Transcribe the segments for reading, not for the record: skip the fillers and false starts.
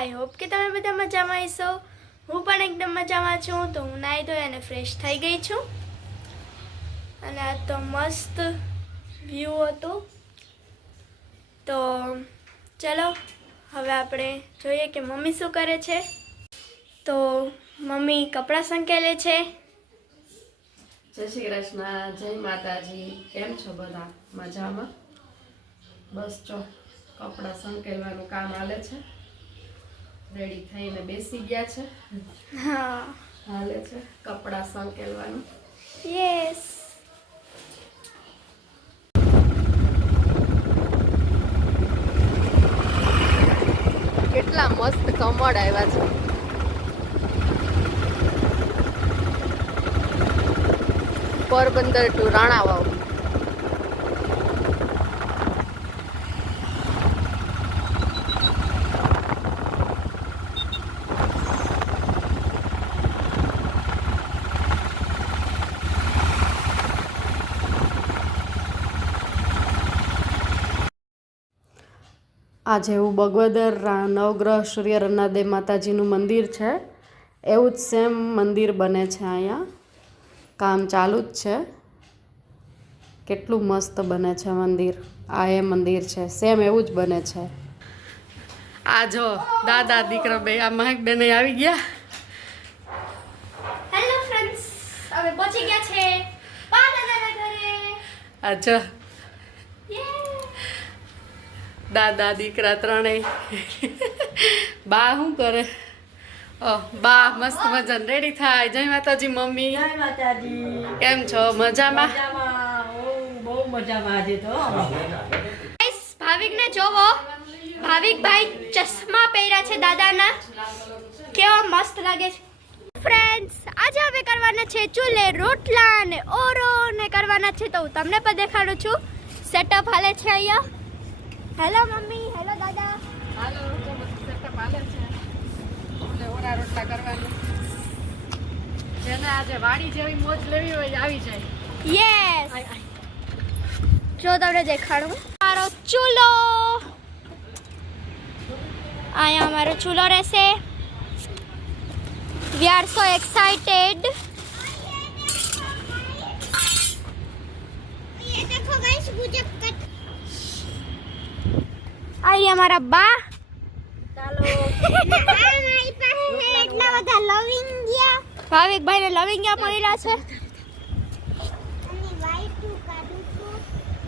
I hope કે તમે બધા મજામાં હશો. હું પણ એકદમ મજામાં છું. તો હું નાહી ધોઈ અને ફ્રેશ થઈ ગઈ છું અને આ તો મસ્ત વ્યૂ હતો. તો ચલો હવે આપણે જોઈએ કે મમ્મી શું કરે છે. તો મમ્મી કપડાં સંકેલે છે. જય શ્રી કૃષ્ણ, જય માતાજી. કેમ છો બધા? મજામાં? બસ જો કપડાં સંકેલવાનું કામ હાલે છે. રેડી થઈને બેસી ગયા છે. હા, હાલે છે કપડાં સંકેલવાનું. યસ. કેટલા મસ્ત કમળ આવ્યા છે. પોરબંદર ટુ રાણાવાવ. આ જેવું બગવદર નવગ્રહ સૂર્ય રન્નાદેવ માતાજીનું મંદિર છે એવું જ સેમ મંદિર બને છે અહીંયા. કામ ચાલુ જ છે. કેટલું મસ્ત બને છે મંદિર. આ એ મંદિર છે, સેમ એવું જ બને છે. આ જો દાદા દીકરા બે આ મહેક બેન આવી ગયા. હેલો ફ્રેન્ડ્સ, હવે પહોંચી ગયા છે બા દાદાના ઘરે. આ જો યે. દાદા દીકરા ત્રણેય. બા શું કરે? બા મસ્ત મજાને રેડી થાય. જય માતાજી મમ્મી. જય માતાજી. કેમ છો? મજામાં? મજામાં. બહુ મજામાં આજે તો. ગાઈસ, ભાવિકને જોવો. ભાવિકભાઈ ચશ્મા પહેર્યા છે દાદાના. કેવા મસ્ત લાગે છે. ફ્રેન્ડ્સ, આજે હવે કરવાના છે ચૂલે રોટલા અને ઓરો ને કરવાના છે. તો હું તમને પણ દેખાડું છું. સેટઅપ હાલે છે અહીંયા. હેલો મમ્મી, હેલો દાદા. હાલો, જો બધું સેટઅપ હાલે છે. એટલે ઓરા રોટલા કરવાનું. જેને આજે વાડી જેવી મોજ લેવી હોય આવી જાય. યસ. જો તમને દેખાડું મારો ચૂલો. અહીંયા અમારો ચૂલો રહેશે. વી આર સો એક્સાઇટેડ. અહીંયા અમારા બા. ભાવિકભાઈ ને લવિંગિયા મળ્યા છે.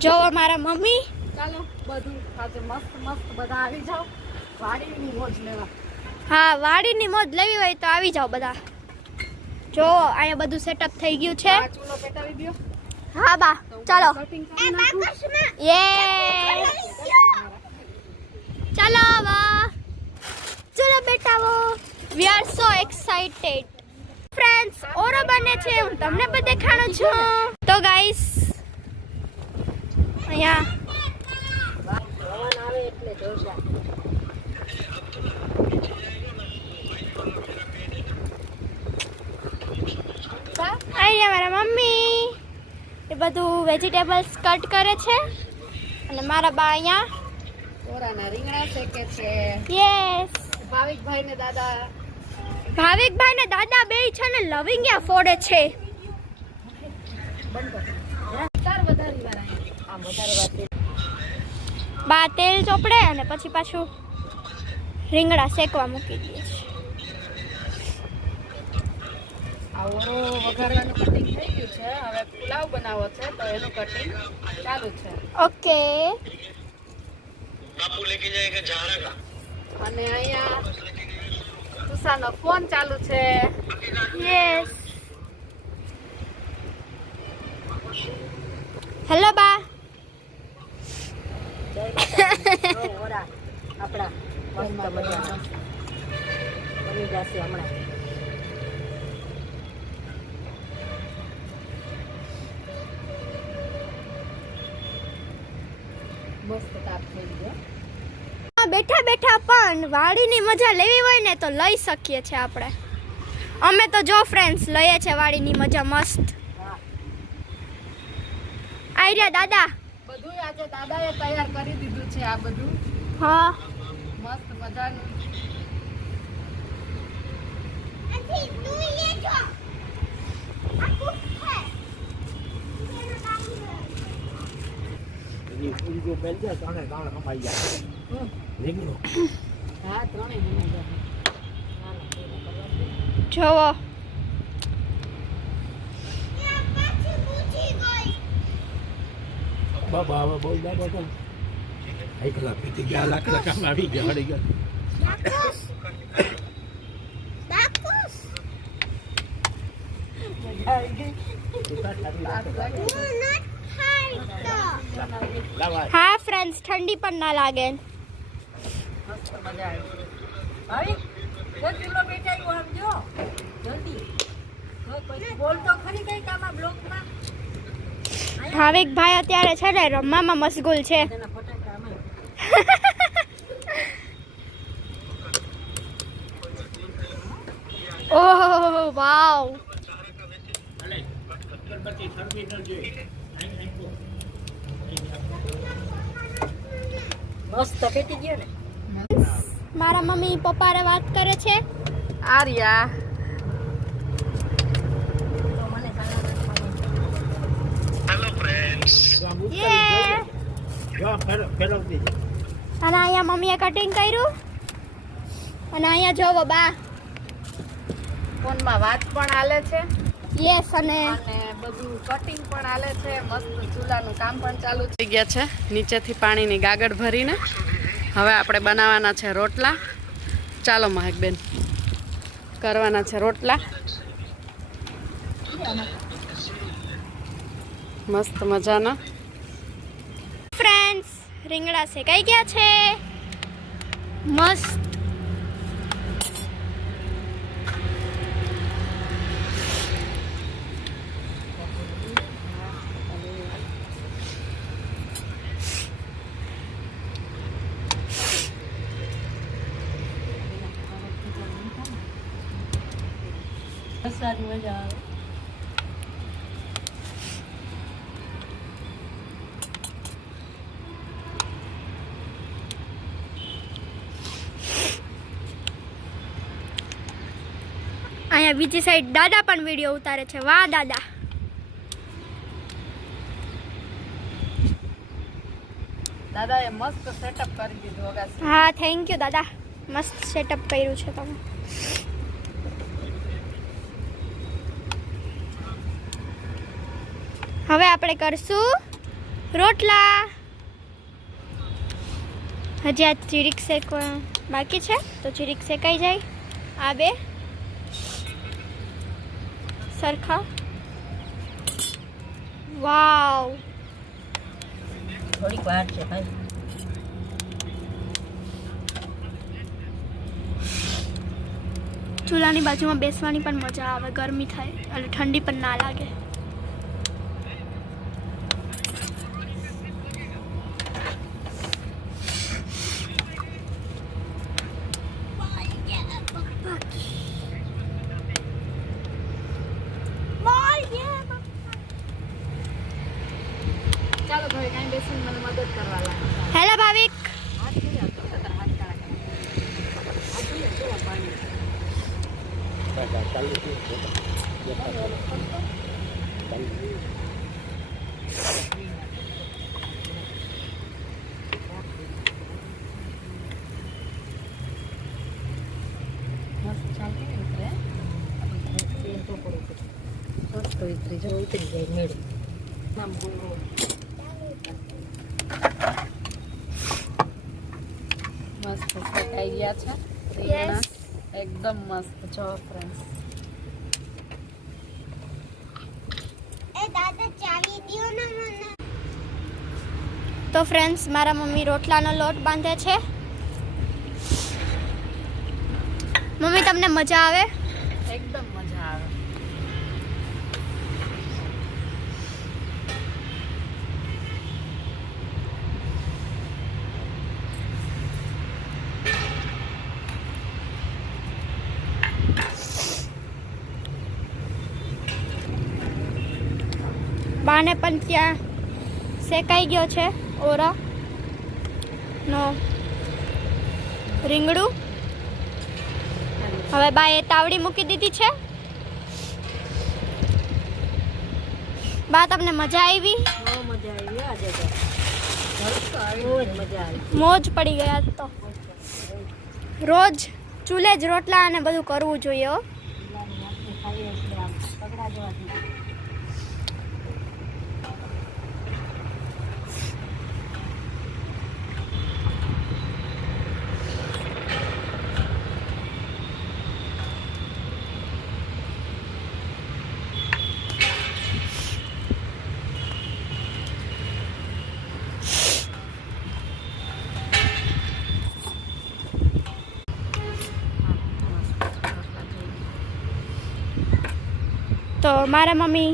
જો અમારા મમ્મી. ચાલો બધું આજે મસ્ત મસ્ત બધા આવી જાઓ વાડીની મોજ લેવા. હા, વાડીની મોજ લેવી હોય તો આવી જાઓ બધા. જો અહીંયા બધું સેટઅપ થઈ ગયું છે. આ ચૂલો પેટાવી દો. હા બા, ચાલો. કટિંગ કરી નાખું. યે. ચાલો બા, ચલો બેટાવો. We are so excited. Friends, ઓરો બને છે. હું તમને પણ દેખાડું છું. તો ગાઈસ, અહીંયા આવે એટલે જોશા. અહીંયા મારા મમ્મી એ બધું વેજીટેબલ્સ કટ કરે છે અને મારા બા અહીંયા ઓરાના રીંગણા શેકે છે. યસ. ભાવિકભાઈ ને દાદા ભાવિકભાઈ ને દાદા બે છે ને લવિંગિયા ફોડે છે. ચાર વધારી વાર આમ વધારે વાત. બા તેલ ચોપડે અને પછી પાછું રીંગણા શેકવા મૂકી દે છે. આ ઓરો વઘારવાનું કટિંગ થઈ ગયું છે. હવે પુલાવ બનાવવો છે તો એનું કટિંગ ચાલુ છે. ઓકે. અને અહીંયા સુસાનો ફોન ચાલુ છે. યસ. હેલો બા. ઓરા આપણા મસ્ત મજાના બની જશે હમણાં. મસ્ત તાપ થઈ ગયો. બેઠા બેઠા પણ વાડીની મજા લેવી હોય ને તો લઈ શકીએ છીએ આપણે. અમે તો જો ફ્રેન્ડ્સ લઈએ છે વાડીની મજા મસ્ત. આઈ રહ્યા દાદા. બધું આજે દાદાએ તૈયાર કરી દીધું છે. આ બધું હા, મસ્ત મજાનું હા ત્રણેય મને જોવો બાબા હવે બહુ બાબા તો 1 કલાક પીતી ગયા, લાખ કામ આવી ગયા, હળી ગયા. હા ફ્રેન્ડ્સ, ઠંડી પણ ના લાગે. મસ્ત મજા આવી. ભાઈ 1 કિલો બેટાયું આમ જો જલ્દી કોઈ બોલ તો ખરી કઈ કામમાં બ્લોકમાં ભાવિક ભાઈ અત્યારે છે ને રમવામાં મશગુલ છે. તેના ફટાકડા અમે ઓહ વાવ, મસ્ત પેટી ગયો ને. મારા મમ્મી પપ્પાને વાત કરે છે. આર્યા તો મને ખાવાનું યે! જો ફેરવતી અને અહીંયા મમ્મીએ કટિંગ કર્યું અને અહીંયા જોવો બા. ફોનમાં વાત પણ હાલે છે યસ, અને અને બધું કટિંગ પણ હાલે છે. મસ્ત ચૂલાનું કામ પણ ચાલુ થઈ ગયા છે. નીચેથી પાણીની ગાગર ભરીને હવે આપણે બનાવવાના છે રોટલા. ચાલો મહેકબેન, કરવાના છે રોટલા. મસ્ત મજાના. ફ્રેન્ડ્સ, રીંગણા શેકાઈ ગયા છે મસ્ત. વરસાદની મજા આવે. અહીંયા બીજી સાઈડ દાદા પણ વિડીયો ઉતારે છે. વાહ દાદા. દાદાએ મસ્ત સેટઅપ કરી દીધું અગાસી. હા, થેન્ક યુ દાદા, મસ્ત સેટઅપ કર્યું છે તમે. હવે આપણે કરશું રોટલા. હજી આ ચીરીક શેકવા બાકી છે, તો ચીરીક શેકાઈ જાય. આ બે સરખા. વાવ, થોડીક વાર છે ભાઈ. ચૂલાની બાજુમાં બેસવાની પણ મજા આવે, ગરમી થાય અને ઠંડી પણ ના લાગે. ચાલો ભાઈ, કાંઈ બેસીને મને મદદ કરવા લાગે. હેલો ભાવિક. હાથ નહીં આવતો, તારા હાથ કાળા કાળા. હાથ નહીં કેવા પાણી. ચાલુ છે. મસ્ત ચાલતી ને ઉતરે. આપણે તેલ તો પડવું પડે. મસ્ત ઉતરી જો ઉતરી જાય મેળે. નામ ગુંગળો. મસ્ત શેકાઈ ગયા છે રીંગણા. એકદમ મસ્ત. જો ફ્રેન્ડ્સ, તો ફ્રેન્ડ્સ, મારા મમ્મી રોટલાનો લોટ બાંધે છે. મમ્મી, તમને મજા આવે? એકદમ મજા આવે. બાને પણ ત્યાં શેકાઈ ગયો છે ઓરા નો રીંગણું. હવે બાએ તાવડી મૂકી દીધી છે. બા તમને મજા આવી? બહુ મજા આવી આજે તો. બહુ જ મજા આવી. મોજ પડી ગયા તો. રોજ ચૂલે જ રોટલા અને બધું કરવું જોઈએ હો. ચૂલાની આપણે ખાઈએ એટલે આમ પગડા જેવા થઈ જાય. તો મારા મમ્મી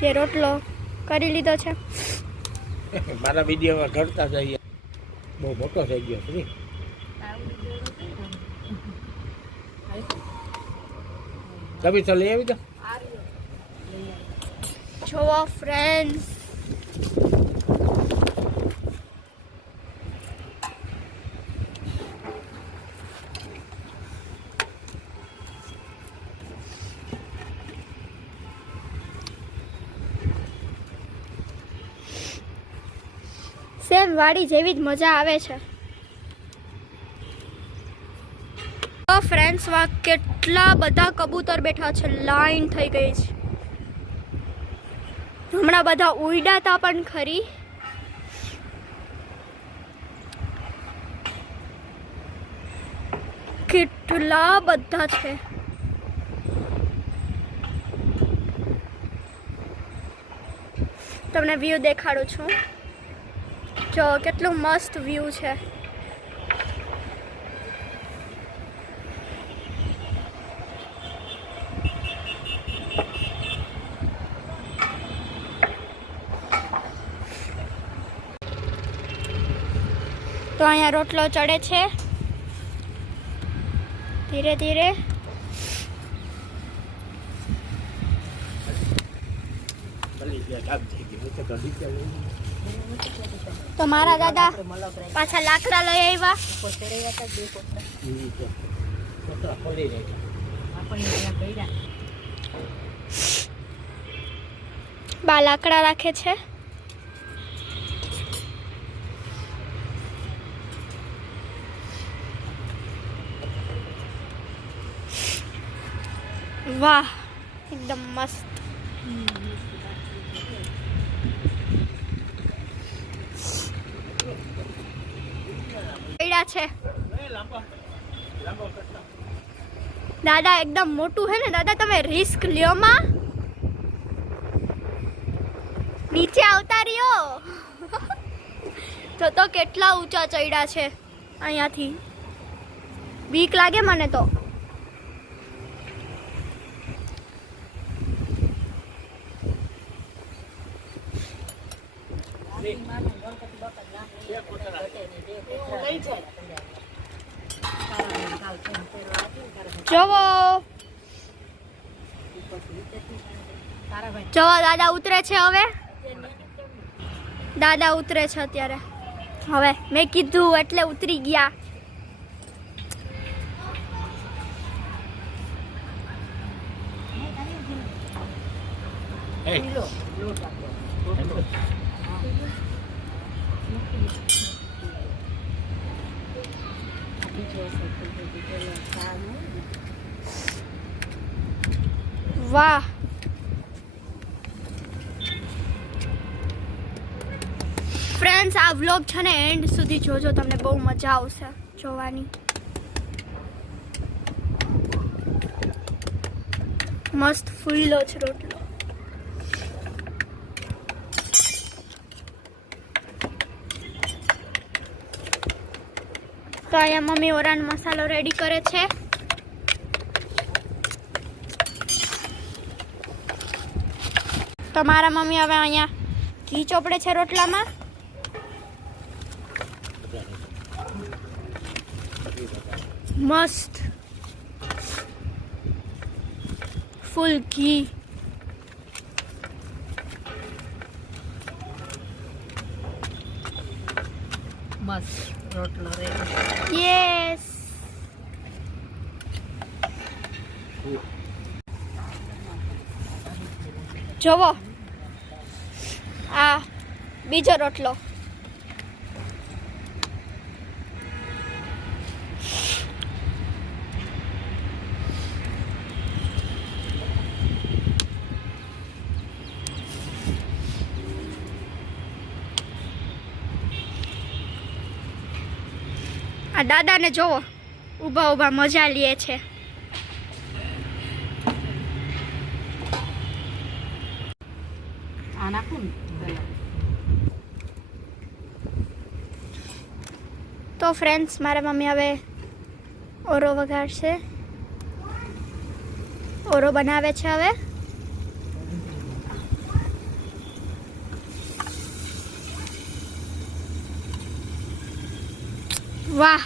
જે રોટલો કરી લીધો છે. મારા વિડીયોમાં કરતા જઈએ બહુ મોટો થઈ ગયો છે. કભી તો લઈ આવી દો. જોવો ફ્રેન્ડ્સ, સેમ વાડી જેવી જ મજા આવે છે. તો ફ્રેન્ડ્સ, વા કેટલા બધા કબૂતર બેઠા છે, લાઈન થઈ ગઈ છે. હમણાં બધા ઉડ્યા હતા પણ ખરી. કેટલા બધા છે. તમને વ્યૂ દેખાડું છું. જો કેટલું મસ્ત વ્યૂ છે. તો અહીંયા રોટલો ચડે છે ધીરે ધીરે. તો મારા દાદા પાછા લાકડા લઈ આવ્યા. ઉપર ચડાવ્યા હતા 2 કોટડા. ખોલી જાય. આપણને ત્યાં કર્યા. બા લાકડા રાખે છે. વાહ, એકદમ મસ્ત. છે દાદા એકદમ મોટું હે ને દાદા, તમે રિસ્ક લ્યો માં. નીચે આવતા રહ્યો. તો કેટલા ઊંચા ચડ્યા છે. અહીંયાથી બીક લાગે મને તો. જોવો જોવો દાદા ઉતરે છે. હવે દાદા ઉતરે છે અત્યારે. હવે મેં કીધું એટલે ઉતરી ગયા. વાહ, ફ્રેન્ડ્સ, આ વ્લોગ છે ને એન્ડ સુધી જોજો, તમને બહુ મજા આવશે જોવાની. મસ્ત ફૂલ્લો છે રોટલો. તો અહીંયા મમ્મી ઓરાન મસાલો રેડી કરે છે. તો મારા મમ્મી હવે અહીંયા ઘી ચોપડે છે રોટલામાં. મસ્ત ફૂલ ઘી. મસ્ત રોટલો રેડી. યસ. જોવો આ બીજો રોટલો. આ દાદાને જોવો ઊભા ઊભા મજા લે છે. આ નાખું ને તો ફ્રેન્ડ્સ મારા મમ્મી હવે ઓરો વઘારશે. ઓરો બનાવે છે હવે. વાહ,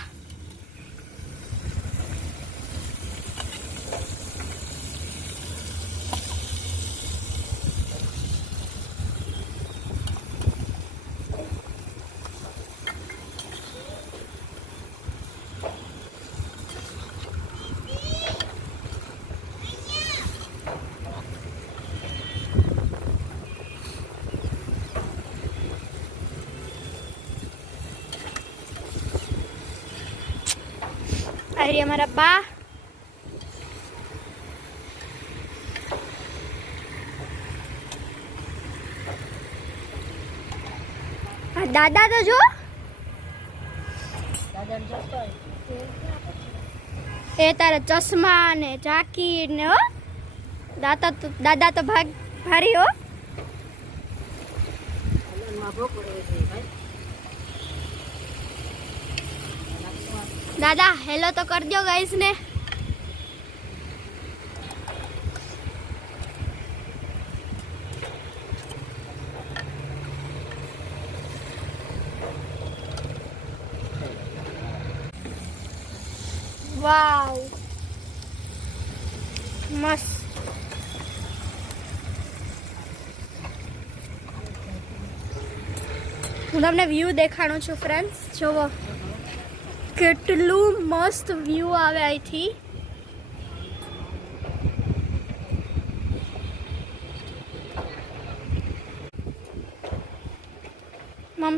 આ અમારા બા. આ દાદા તો જો દાદાને જતો એ તારા ચશ્મા ને જાકી ને હો દાદા તો ભારી હો. માં ભોગ પડે છે ભાઈ. દાદા હેલો તો કર દો ગાઈસ ને. વાવ મસ્ત. હું તમને વ્યૂ દેખાડું છું ફ્રેન્ડ્સ. જોવો કેટલું મસ્ત વ્યૂ આવે અહીંથી. મમ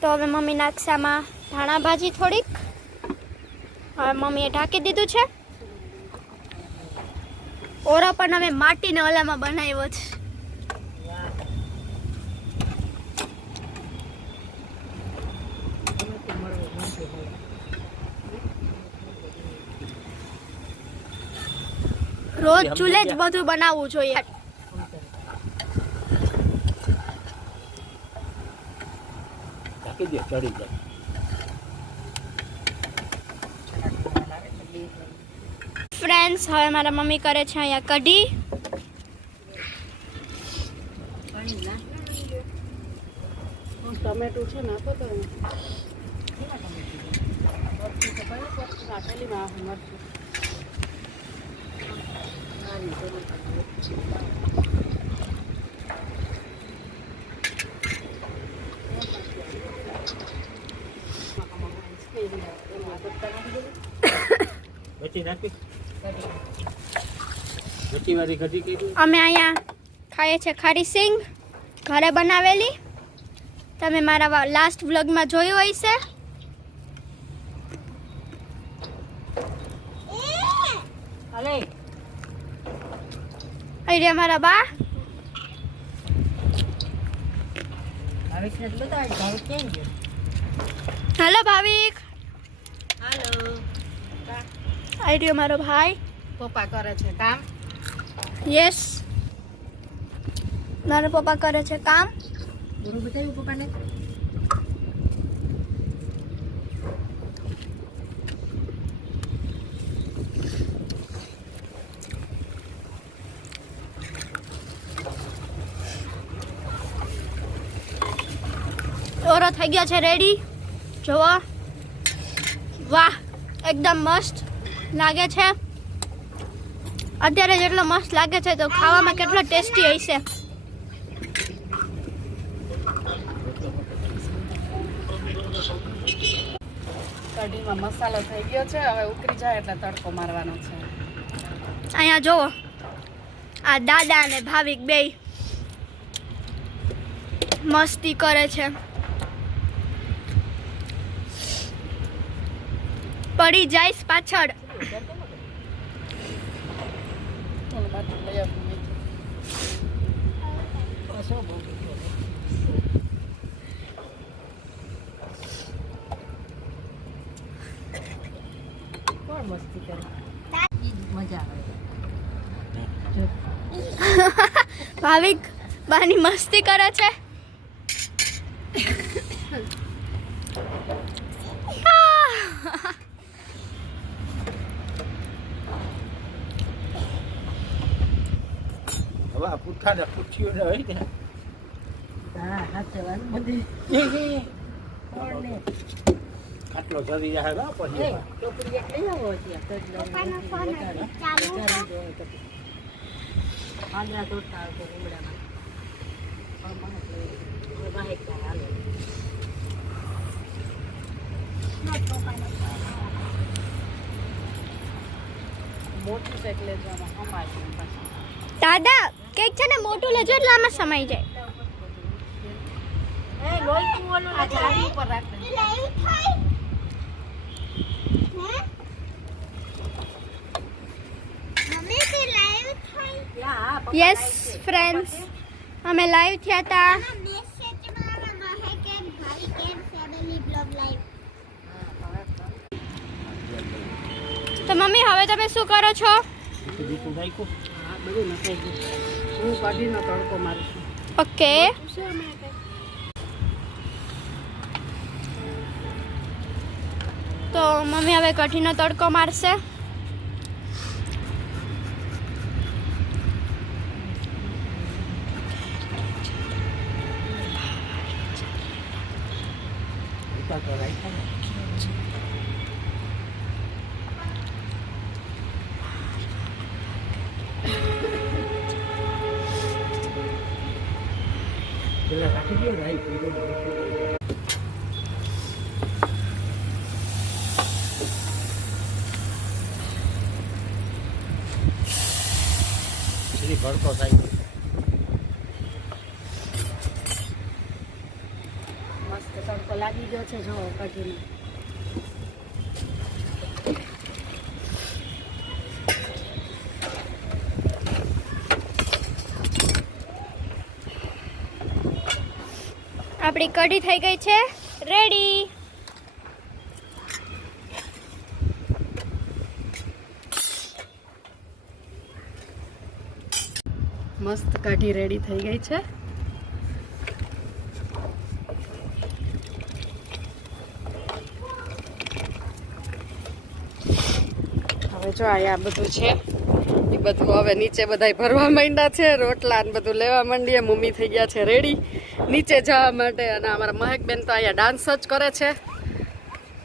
તો હવે મમ્મી નાખશે આમાં ધાણા ભાજી થોડીક. હવે મમ્મીએ ઢાંકી દીધું છે. ઓરો પણ હવે માટીના ઓલામાં બનાવ્યો છે. રોજ ચૂલે જ બધું બનાવવું જોઈએ. ઢાંકી દે, ચડી જાય. ફ્રેન્ડ્સ હવે મારા મમ્મી કરે છે અહીંયા કઢી. ટમેટું છે નાખો તો બચી નાખી. બચી વાળી કઢી કીધું. અમે અહીંયા ખાઈએ છીએ ખારી સિંગ ઘરે બનાવેલી. તમે મારા લાસ્ટ વ્લોગમાં જોયું હશે. અલે અહીં અમારા બા. ભાવિકને તો બતાવે ભાવિક ક્યાં ગયો? હેલો ભાવિક. હાલો. અહીં મારો ભાઈ. પપ્પા કરે છે કામ. યસ, મારા પપ્પા કરે છે કામ. ગુરુ બતાવ્યું પપ્પાને. ઓરો થઈ ગયો છે રેડી. જુઓ, વાહ, એકદમ મસ્ત લાગે છે. અત્યારે જેટલો મસ્ત લાગે છે તો ખાવામાં કેટલો ટેસ્ટી હશે. કઢીમાં મસાલો થઈ ગયો છે, હવે ઉકળી જાય એટલે તડકો મારવાનો છે. અહીંયા જુઓ, આ દાદા અને ભાવિક બેય મસ્તી કરે છે. પડી જાઈશ પાછળ. લઈ આવું. કોણ મસ્તી કરે? ઈ જ મજા આવે. ભાવિક બાની મસ્તી કરે છે. હવે આ પૂઠાને પૂઠીઓને હોય ને હા, હાથે વાત બધી. કોણ ને? ખાટલો જરી જાય ને પછી એ, ટોપલી એક લઈ આવો ત્યાં. તો જ પાંદડા તોડતા આવતો લીમડામાં. વાહે ક્યાં હાલે. મોટું શેક લેજો આમાં સમાય છે પાછું. દાદા કેક છે ને મોટું લેજો એટલે આમાં સમાઈ જાય. એ લોહીનું ઓલું આ જાળી ઉપર રાખ દે. હા, પપ્પા યસ ફ્રેન્ડ્સ, અમે લાઈવ થયા હતા. તો મમ્મી હવે તમે શું કરો છો? બીજું નાખ્યું હા, બધું નખાઈ ગયું. હું કઢીનો તડકો મારીશું. ઓકે, તો મમ્મી હવે કઢીનો તડકો મારશે. ઉતાર તો રાખ્યા ને પેલા રાખી દો રાઈ સીધી ભડકો થાય મસ્ત તડકો લાગી ગયો છે. જો કઢીનો આપણી કઢી થઈ ગઈ છે રેડી. મસ્ત કઢી રેડી થઈ ગઈ છે. હવે જો આ બધું છે એ બધું હવે નીચે બધાય ભરવા માંડ્યા છે. રોટલા ને બધું લેવા માંડીએ. મમ્મી થઈ ગયા છે રેડી નીચે જવા માટે. અને અમારા મહેકબેન તો અહીંયા ડાન્સ જ કરે છે.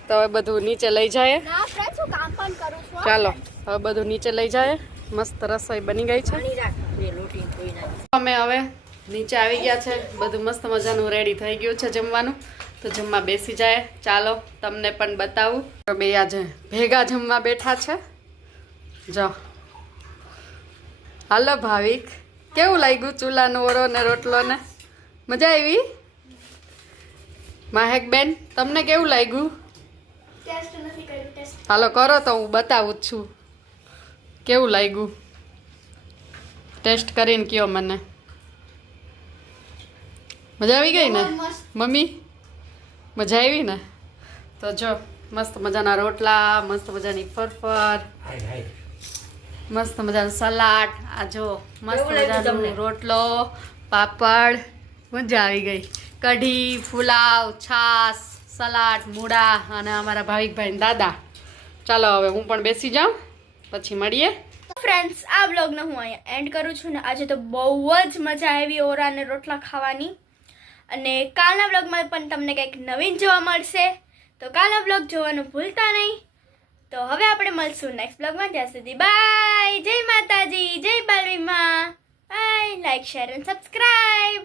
તો હવે બધું નીચે લઈ જાય. ના ફ્રેન્ડ્સ, હું કામ પણ કરું છું. ચાલો હવે બધું નીચે લઈ જાય. મસ્ત રસોઈ બની ગઈ છે. પાણી રાખ, બે રોટી ધોઈ નાખ. અમે હવે નીચે આવી ગયા છે. બધું મસ્ત મજાનું રેડી થઈ ગયું છે જમવાનું. તો જમવા બેસી જાય. ચાલો તમને પણ બતાવું. તો બે આજે ભેગા જમવા બેઠા છે. જો હાલો ભાવિક, કેવું લાગ્યું ચૂલાનો ઓરો ને રોટલો ને? મજા આવી? મહેકબેન તમને કેવું લાગ્યું? ટેસ્ટ નથી કર્યું, ટેસ્ટ. હાલો કરો તો હું બતાવું જ છું કેવું લાગ્યું. ટેસ્ટ કરીને કયો મને. મજા આવી ગઈ ને મમ્મી? મજા આવી ને? તો જો મસ્ત મજાના રોટલા, મસ્ત મજાની ફરફર, હાય હાય મસ્ત મજાનું સલાડ. આ જો મસ્ત કેવું લાગ્યું મજાનું તમને? રોટલો, પાપડ, મજા આવી ગઈ. કઢી, પુલાવ, છાશ, સલાડ, મૂળા અને અમારા ભાવિકભાઈ ને દાદા. ચાલો હવે હું પણ બેસી જાઉં, પછી મળીએ. ફ્રેન્ડ્સ, આ બ્લોગને હું અહીંયા એન્ડ કરું છું ને. આજે તો બહુ જ મજા આવી ઓરા અને રોટલા ખાવાની. અને કાલના બ્લોગમાં પણ તમને કંઈક નવીન જોવા મળશે, તો કાલના બ્લોગ જોવાનું ભૂલતા નહીં. તો હવે આપણે મળશું નેક્સ્ટ બ્લોગમાં. ત્યાં સુધી બાય. જય માતાજી, જય બાલવીમાં. બાય. લાઈક, શેર અને સબસ્ક્રાઈબ.